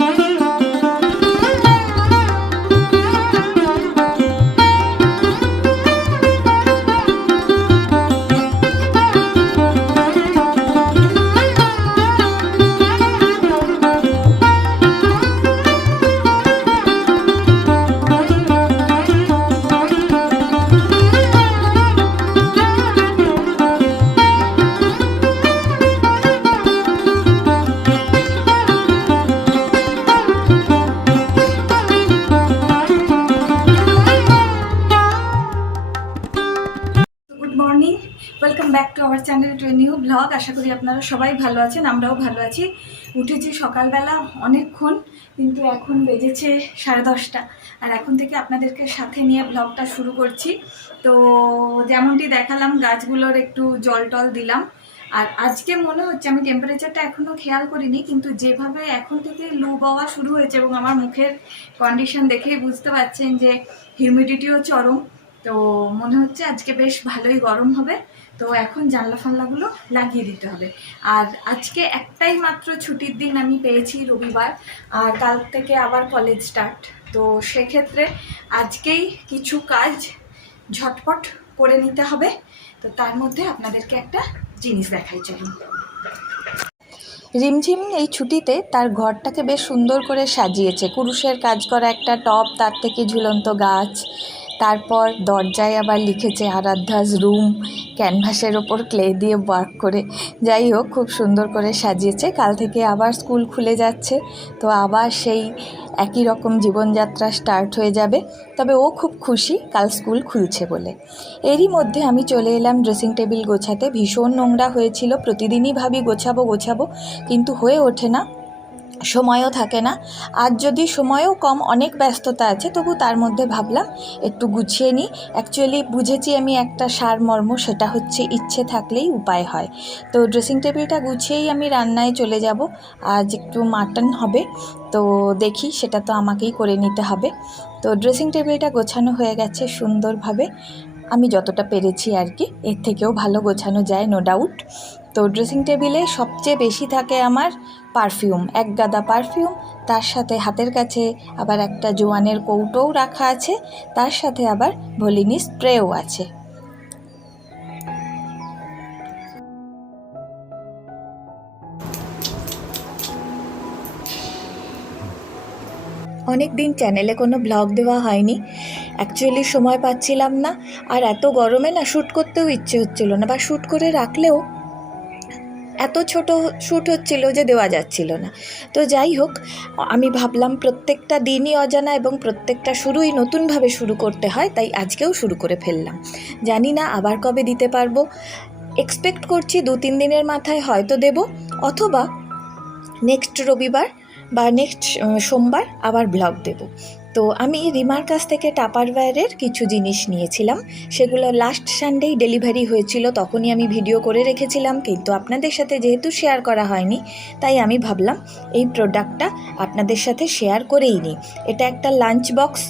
Good channel to new blog আশা করি আপনারা সবাই ভালো আছেন, আমরাও ভালো আছি। উঠেছি সকালবেলা অনেকক্ষণ, কিন্তু এখন বেজেছে সাড়ে দশটা। আর এখন থেকে আপনাদেরকে সাথে নিয়ে ব্লগটা শুরু করছি। তো যেমনটি দেখালাম, গাছগুলোর একটু জল টল দিলাম। আর আজকে মনে হচ্ছে আমি টেম্পারেচারটা এখনও খেয়াল করিনি, কিন্তু যেভাবে এখন থেকে লু বাওয়া শুরু হয়েছে এবং আমার মুখের কন্ডিশন দেখেই বুঝতে পারছেন যে হিউমিডিটিও চরম। তো মনে হচ্ছে আজকে বেশ ভালোই গরম হবে। তো এখন জানলা ফাল্লাগুলো লাগিয়ে দিতে হবে। আর আজকে একটাই মাত্র ছুটির দিন আমি পেয়েছি রবিবার, আর কাল থেকে আবার কলেজ স্টার্ট তো সেক্ষেত্রে আজকেই কিছু কাজ ঝটপট করে নিতে হবে। তো তার মধ্যে আপনাদেরকে একটা জিনিস দেখাই চলুন। রিমঝিম এই ছুটিতে তার ঘরটাকে বেশ সুন্দর করে সাজিয়েছে। কুরুশের কাজ করা একটা টপ, তার থেকে ঝুলন্ত গাছ তারপর দরজায় আবার লিখেছে আরাধ্যাস রুম, ক্যানভাসের ওপর ক্লে দিয়ে ওয়ার্ক করে। যাই হোক, খুব সুন্দর করে সাজিয়েছে। কাল থেকে আবার স্কুল খুলে যাচ্ছে। তো আবার সেই একই রকম জীবনযাত্রা স্টার্ট হয়ে যাবে। তবে ও খুব খুশি কাল স্কুল খুলছে বলে। এরই মধ্যে আমি চলে এলাম ড্রেসিং টেবিল গোছাতে। ভীষণ নোংরা হয়েছিল। প্রতিদিনই ভাবি গোছাবো গোছাবো, কিন্তু হয়ে ওঠে না। সময়ও থাকে না। আজ যদি সময়ও কম, অনেক ব্যস্ততা আছে, তবু তার মধ্যে ভাবলাম, একটু গুছিয়ে নিই। অ্যাকচুয়ালি বুঝেছি আমি একটা সারমর্ম, সেটা হচ্ছে ইচ্ছে থাকলেই উপায় হয়। তো ড্রেসিং টেবিলটা গুছিয়েই আমি রান্নায় চলে যাব। আজ একটু মাটন হবে, তো দেখি সেটা তো আমাকেই করে নিতে হবে। তো ড্রেসিং টেবিলটা গোছানো হয়ে গেছে সুন্দরভাবে। আমি যতটা পেরেছি আর কি, এর থেকেও ভালো গোছানো যায় নো ডাউট তো ড্রেসিং টেবিলে সবচেয়ে বেশি থাকে আমার পারফিউম এক গাদা পারফিউম তার সাথে হাতের কাছে আবার একটা জোয়ানের কৌটোও রাখা আছে, তার সাথে আবার ভলিনি স্প্রেও আছে। অনেক দিন চ্যানেলে কোনো ব্লগ দেওয়া হয়নি। অ্যাকচুয়ালি সময় পাচ্ছিলাম না, আর এত গরমে না শ্যুট করতেও ইচ্ছে হচ্ছিল না, বা শ্যুট করে রাখলেও এত ছোট শ্যুট হচ্ছিল যে দেওয়া যাচ্ছিল না। তো যাই হোক, আমি ভাবলাম প্রত্যেকটা দিনই অজানা এবং প্রত্যেকটা শুরুই নতুনভাবে শুরু করতে হয়, তাই আজকেও শুরু করে ফেললাম। জানি না আবার কবে দিতে পারব। এক্সপেক্ট করছি দু তিন দিনের মাথায় হয়তো দেব, অথবা নেক্সট রবিবার বা নেক্সট সোমবার আবার ব্লগ দেব। তো আমি রিমার কাছ থেকে টাপারওয়্যারের কিছু জিনিস নিয়েছিলাম। সেগুলো লাস্ট সানডেই ডেলিভারি হয়েছিল, তখনই আমি ভিডিও করে রেখেছিলাম, কিন্তু আপনাদের সাথে যেহেতু শেয়ার করা হয়নি, তাই আমি ভাবলাম এই প্রোডাক্টটা আপনাদের সাথে শেয়ার করেই নিই। এটা একটা লাঞ্চ বক্স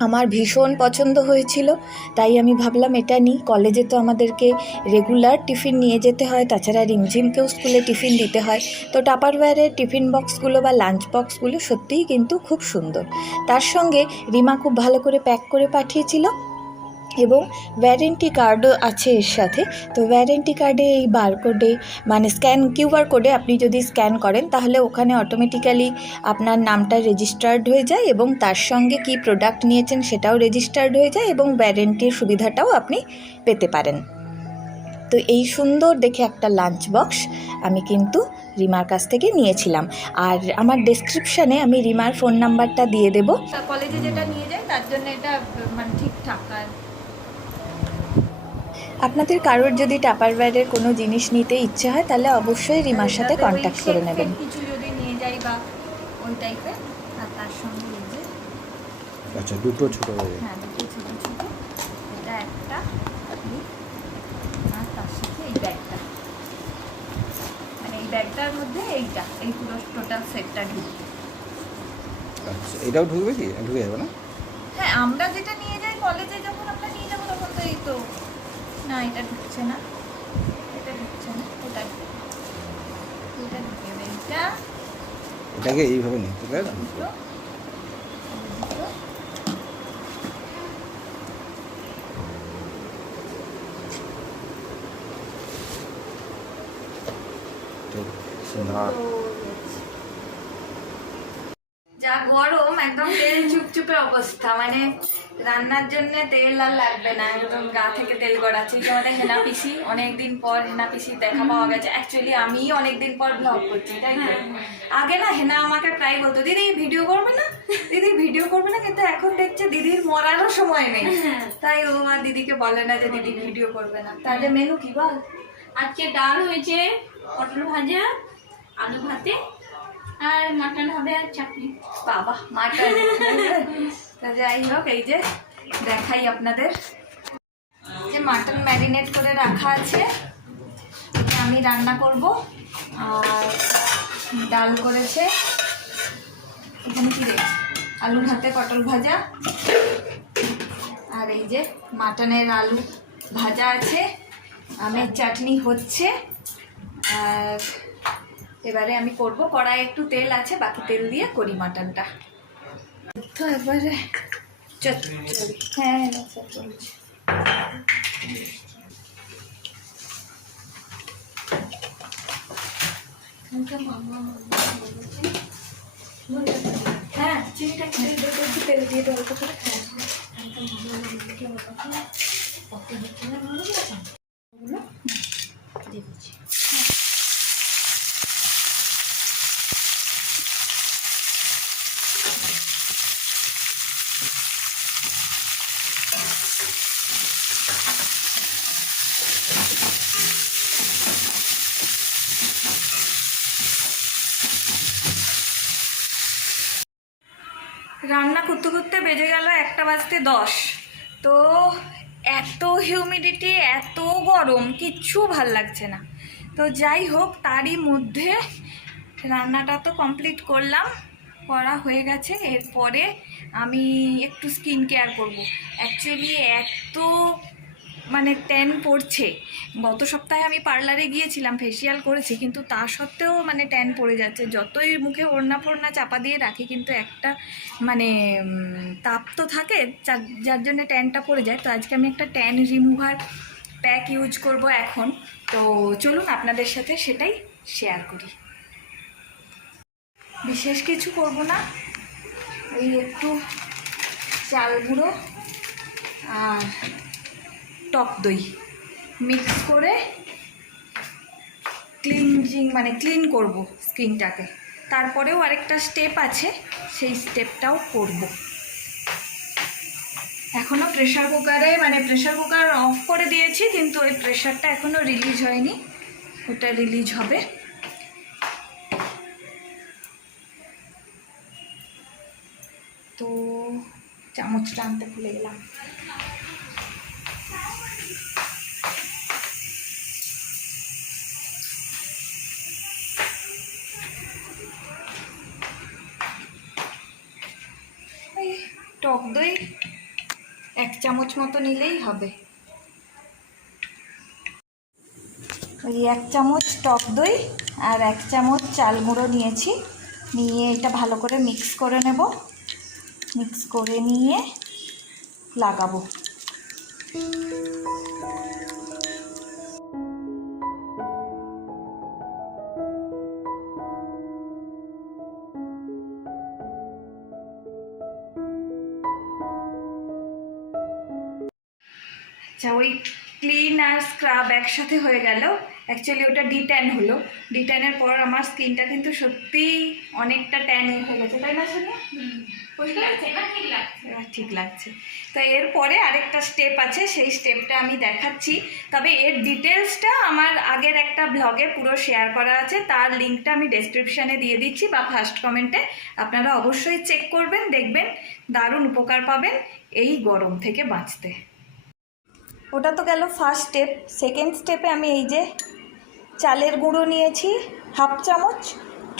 আমার ভীষণ পছন্দ হয়েছিল, তাই আমি ভাবলাম এটা নিই। কলেজে তো আমাদেরকে রেগুলার টিফিন নিয়ে যেতে হয়, তাছাড়া রিমঝিমকেও স্কুলে টিফিন দিতে হয়। তো টাপারওয়্যারের টিফিন বক্সগুলো বা লাঞ্চ বক্সগুলো সত্যিই কিন্তু খুব সুন্দর। তার সঙ্গে রিমা খুব ভালো করে প্যাক করে পাঠিয়েছিল। এবং ওয়ারেন্টি কার্ডও আছে এর সাথে। তো ওয়ারেন্টি কার্ডে এই বারকোডে মানে স্ক্যান কিউআর কোডে আপনি যদি স্ক্যান করেন, তাহলে ওখানে অটোমেটিক্যালি আপনার নামটা রেজিস্টার্ড হয়ে যায় এবং তার সঙ্গে কি প্রোডাক্ট নিয়েছেন সেটাও রেজিস্টার্ড হয়ে যায় এবং ওয়ারেন্টির সুবিধাটাও আপনি পেতে পারেন। তো এই সুন্দর দেখে একটা লাঞ্চ বক্স আমি কিন্তু রিমার কাছ থেকে নিয়েছিলাম। আর আমার ডেসক্রিপশানে আমি রিমার ফোন নাম্বারটা দিয়ে দেবো। কলেজে যেটা নিয়ে যায়, তার জন্য এটা মানে ঠিকঠাক আর আপনাদের কারোর যদি টাপারওয়্যারের কোনো জিনিস নিতে ইচ্ছে হয় তাহলে অবশ্যই রিমার সাথে কন্ট্যাক্ট করে নেবেন। কিছু যদি নিয়ে যাই বা ওই টাইপের আর তার সঙ্গে এই যে। আচ্ছা দুটো ছোট হয়ে হ্যাঁ দুটো ছোটো ছোটো। এটা একটা আর তার সাথে এই ব্যাগটা। মানে এই ব্যাগটার মধ্যে এইটা এই পুরো টোটাল সেটটা ঢুকবে আচ্ছা এটাও ঢুকবে কি? ঢুকে যাবে না? হ্যাঁ আমরা যেটা নিয়ে যাই কলেজে যখন আমরা নিয়ে যাব তখন তো এই তো না এটা ঢুকছে না। এটা ঢুকছে না এটা এটা ঢুকে এইটা। এটাকে এইভাবে ঠিক আছে যা গরম একদম তেল চুপচুপে অবস্থা মানে রান্নার জন্য তেল আর লাগবে না একদম গা থেকে তেল গড়াচ্ছে আমাদের হেনা পিসি অনেকদিন পর হেনা পিসি দেখা পাওয়া গেছে। অ্যাকচুয়ালি আমি অনেকদিন পর ব্লগ করছি তাই তো? আগে না হেনা আমাকে প্রায় বলতো দিদি ভিডিও করবে না? দিদি ভিডিও করবে না? কিন্তু এখন দেখছে দিদির মরারও সময় নেই। তাই ও আর দিদিকে বলে না যে দিদি ভিডিও করবে না। তাহলে মেনু কি বল? আজকে ডাল হয়েছে পটল ভাজা আলু ভাতে আর মাটন হবে আর চাটনি। বাবা মাটন। তা যাই হোক, এই যে দেখাই আপনাদের। যে মাটন ম্যারিনেট করে রাখা আছে আমি রান্না করব। আর ডাল করেছে। এখানে কি রে? আলু ভাতে পটল ভাজা। আর এই যে মাটনের আলু ভাজা আছে। আমের চাটনি হচ্ছে। আর এবারে আমি করব কড়াই একটু তেল আছে, বাকি তেল দিয়ে করি মাটনটা। তো চচ্চড়ি হ্যাঁ বলছি। হ্যাঁ চিনিটা তেল দিয়ে অল্প করে। রান্না করতে করতে বেজে গেল একটা বাজতে দশ। তো এত হিউমিডিটি এত গরম, কিচ্ছু ভালো লাগছে না। তো যাই হোক, তারই মধ্যে রান্নাটা তো কমপ্লিট করলাম, করা হয়ে গেছে। এরপরে আমি একটু স্কিন কেয়ার করব। অ্যাকচুয়ালি এত মানে ট্যান পড়ছে। গত সপ্তাহে আমি পার্লারে গিয়েছিলাম ফেসিয়াল করেছি, কিন্তু তা সত্ত্বেও মানে ট্যান পড়ে যাচ্ছে। যতই মুখে ওড়না ফোড়না চাপা দিয়ে রাখি, কিন্তু একটা মানে তাপ তো থাকে, যার- জন্য ট্যানটা পড়ে যায়। তো আজকে আমি একটা ট্যান রিমুভার প্যাক ইউজ করব এখন। তো চলুন আপনাদের সাথে সেটাই শেয়ার করি। বিশেষ কিছু করব না। ওই একটু চাল গুঁড়ো আর টক দই। মিক্স করে ক্লিনজিং মানে ক্লিন করব স্কিনটাকে তারপরেও আরেকটা স্টেপ আছে, সেই স্টেপটাও করব। এখনও প্রেশার কুকারে মানে প্রেশার কুকার অফ করে দিয়েছি, কিন্তু ওই প্রেশারটা এখনও রিলিজ হয়নি। ওটা রিলিজ হবে। তো চামচটা আনতে ভুলে গেলাম। টক দই এক চামচ মতো নিলেই হবে। ওই এক চামচ টক দই আর এক চামচ চাল গুঁড়ো নিয়েছি। নিয়ে এটা ভালো করে মিক্স করে নেব। মিক্স করে নিয়ে লাগাবো। আচ্ছা ওই ক্লিন আর স্ক্রাব একসাথে হয়ে গেল। অ্যাকচুয়ালি ওটা ডি ট্যান হলো। ডি ট্যানের পর আমার স্কিনটা কিন্তু সত্যিই অনেকটা ট্যান হয়ে গেছে তাই না শুনে ঠিক লাগছে না? ঠিক লাগছে। ঠিক লাগছে। তো এরপরে আরেকটা স্টেপ আছে সেই স্টেপটা আমি দেখাচ্ছি। তবে এর ডিটেলসটা আমার আগের একটা ব্লগে পুরো শেয়ার করা আছে। তার লিঙ্কটা আমি ডেসক্রিপশানে দিয়ে দিচ্ছি বা ফার্স্ট কমেন্টে আপনারা অবশ্যই চেক করবেন দেখবেন। দারুণ উপকার পাবেন এই গরম থেকে বাঁচতে। ওটা তো গেল ফার্স্ট স্টেপ সেকেন্ড স্টেপে আমি এই যে চালের গুঁড়ো নিয়েছি হাফ চামচ,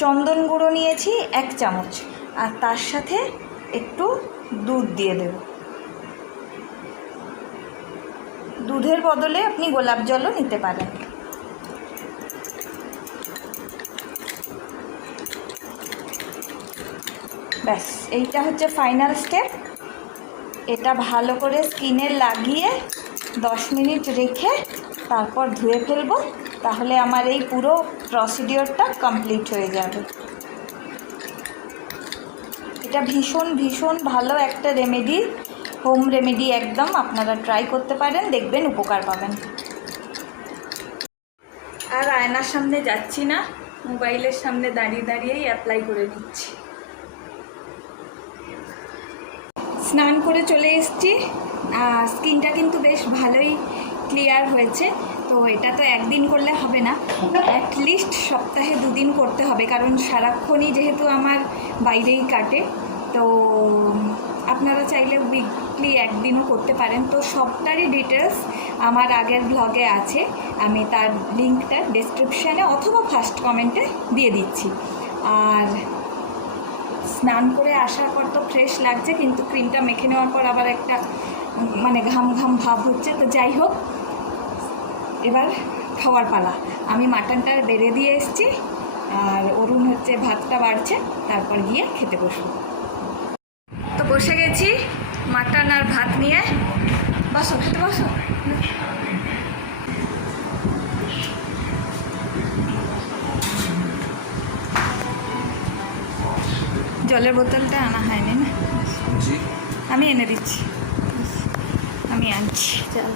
চন্দন গুঁড়ো নিয়েছি, এক চামচ। আর তার সাথে একটু দুধ দিয়ে দেব। দুধের বদলে আপনি গোলাপ জলও নিতে পারেন। ব্যাস, এইটা হচ্ছে ফাইনাল স্টেপ এটা ভালো করে স্কিনে লাগিয়ে দশ মিনিট রেখে তারপর ধুয়ে ফেলব, তাহলে আমার এই পুরো প্রসিডিওরটা কমপ্লিট হয়ে যাবে। এটা ভীষণ ভীষণ ভালো একটা রেমেডি হোম রেমেডি একদম আপনারা ট্রাই করতে পারেন, দেখবেন উপকার পাবেন। আর আয়নার সামনে যাচ্ছি না, মোবাইলের সামনে দাঁড়িয়ে দাঁড়িয়েই অ্যাপ্লাই করে দিচ্ছি স্নান করে চলে এসেছি স্কিনটা কিন্তু বেশ ভালোই ক্লিয়ার হয়েছে। তো এটা তো একদিন করলে হবে না। অ্যাটলিস্ট সপ্তাহে দুদিন করতে হবে, কারণ সারাক্ষণই যেহেতু আমার বাইরেই কাটে। তো, আপনারা চাইলে উইকলি একদিনও করতে পারেন। তো সবটারই ডিটেলস আমার আগের ব্লগে আছে। আমি তার লিঙ্কটা ডেসক্রিপশানে অথবা ফার্স্ট কমেন্টে দিয়ে দিচ্ছি। আর স্নান করে আসার পর তো ফ্রেশ লাগছে, কিন্তু ক্রিমটা মেখে নেওয়ার পর আবার একটা মানে ঘাম ঘাম ভাব হচ্ছে। তো যাই হোক, এবার খাওয়ার পালা। আমি মাটনটা বেড়ে দিয়ে এসেছি, আর অরুণ হচ্ছে ভাতটা বাড়ছে, তারপর গিয়ে খেতে বসবো। তো বসে গেছি মাটন আর ভাত নিয়ে। বসো, খেতে বসো। জলের বোতলটা আনা হয়নি না? আমি এনে দিচ্ছি। আমি আনছি চল।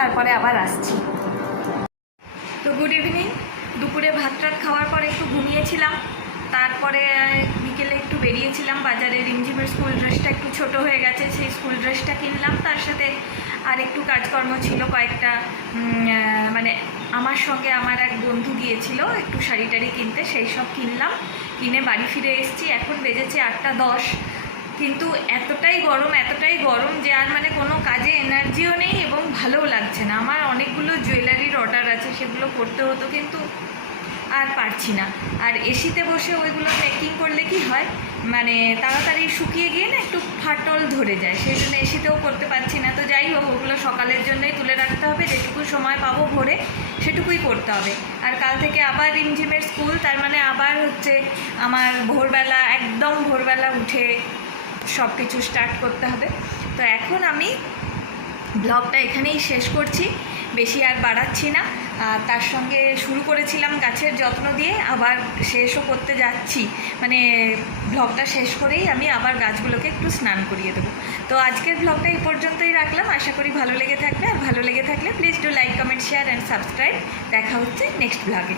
তারপরে আবার আসছি। তো গুড ইভিনিং দুপুরে ভাত টাত খাওয়ার পর একটু ঘুমিয়েছিলাম। তারপরে বিকেলে একটু বেরিয়েছিলাম বাজারে। রিমঝিমের স্কুল ড্রেসটা একটু ছোট হয়ে গেছে, সেই স্কুল ড্রেসটা কিনলাম। তার সাথে আর একটু কাজকর্ম ছিল, কয়েকটা মানে আমার সঙ্গে আমার এক বন্ধু গিয়েছিল একটু শাড়ি টাড়ি কিনতে, সেই সব কিনলাম। কিনে বাড়ি ফিরে এসেছি। এখন বেজেছে আটটা দশ। কিন্তু এতটাই গরম এতটাই গরম যে আর মানে কোনো কাজে এনার্জিও নেই এবং ভালোও লাগছে না। আমার অনেকগুলো জুয়েলারির অর্ডার আছে, সেগুলো করতে হতো কিন্তু আর পারছি না। আর এসিতে বসে ওইগুলো প্যাকিং করলে কি হয়? মানে তাড়াতাড়ি শুকিয়ে গিয়ে না একটু ফাটল ধরে যায়। সেই জন্য এসিতেও করতে পারছি না। তো যাই হোক, ওগুলো সকালের জন্যই তুলে রাখতে হবে। যেটুকু সময় পাবো ভোরে সেটুকুই করতে হবে। আর কাল থেকে আবার রিমঝিমের স্কুল তার মানে আবার হচ্ছে আমার ভোরবেলা, একদম ভোরবেলা উঠে সব কিছু স্টার্ট করতে হবে। তো এখন আমি ব্লগটা এখানেই শেষ করছি। বেশি আর বাড়াচ্ছি না। তার সঙ্গে শুরু করেছিলাম গাছের যত্ন দিয়ে, আবার শেষও করতে যাচ্ছি। মানে ব্লগটা শেষ করেই আমি আবার গাছগুলোকে একটু স্নান করিয়ে দেবো। তো আজকের ব্লগটা এই পর্যন্তই রাখলাম। আশা করি ভালো লেগে থাকবে। আর ভালো লেগে থাকলে please do like comment share and subscribe দেখা হচ্ছে নেক্সট ব্লগে